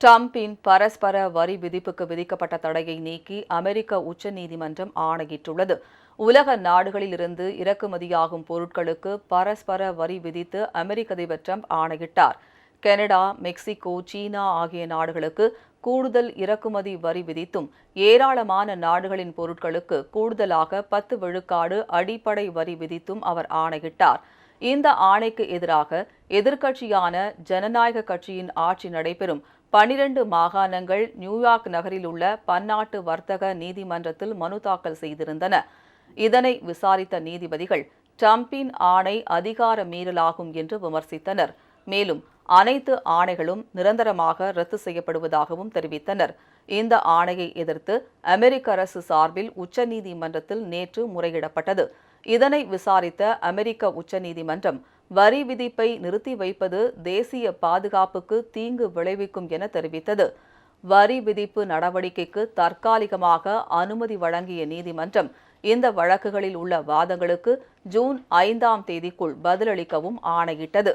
டிரம்பின் பரஸ்பர வரி விதிப்புக்கு விதிக்கப்பட்ட தடையை நீக்கி அமெரிக்க உச்சநீதிமன்றம் ஆணையிட்டுள்ளது. உலக நாடுகளிலிருந்து இறக்குமதியாகும் பொருட்களுக்கு பரஸ்பர வரி விதித்து அமெரிக்க அதிபர் டிரம்ப் ஆணையிட்டார். கனடா மெக்சிகோ சீனா ஆகிய நாடுகளுக்கு கூடுதல் இறக்குமதி வரி விதித்தும் ஏராளமான நாடுகளின் பொருட்களுக்கு கூடுதலாக பத்து விழுக்காடு அடிப்படை வரி விதித்தும் அவர் ஆணையிட்டார். இந்த ஆணைக்கு எதிராக எதிர்க்கட்சியான ஜனநாயக கட்சியின் ஆட்சி நடைபெறும். பனிரண்டு மாகாணங்கள் நியூயார்க் நகரில் உள்ள பன்னாட்டு வர்த்தக நீதிமன்றத்தில் மனு தாக்கல் செய்திருந்தன. இதனை விசாரித்த நீதிபதிகள் ட்ரம்பின் ஆணை அதிகார மீறலாகும் என்று விமர்சித்தனர். மேலும் அனைத்து ஆணைகளும் நிரந்தரமாக ரத்து செய்யப்படுவதாகவும் தெரிவித்தனர். இந்த ஆணையை எதிர்த்து அமெரிக்க அரசு சார்பில் உச்சநீதிமன்றத்தில் நேற்று முறையிடப்பட்டது. இதனை விசாரித்த அமெரிக்க உச்சநீதிமன்றம் வரி விதிப்பை நிறுத்தி வைப்பது தேசிய பாதுகாப்புக்கு தீங்கு விளைவிக்கும் என தெரிவித்தது. வரி விதிப்பு நடவடிக்கைக்கு தற்காலிகமாக அனுமதி வழங்கிய நீதிமன்றம் இந்த வழக்குகளில் உள்ள வாதங்களுக்கு ஜூன் ஐந்தாம் தேதிக்குள் பதிலளிக்கவும் ஆணையிட்டது.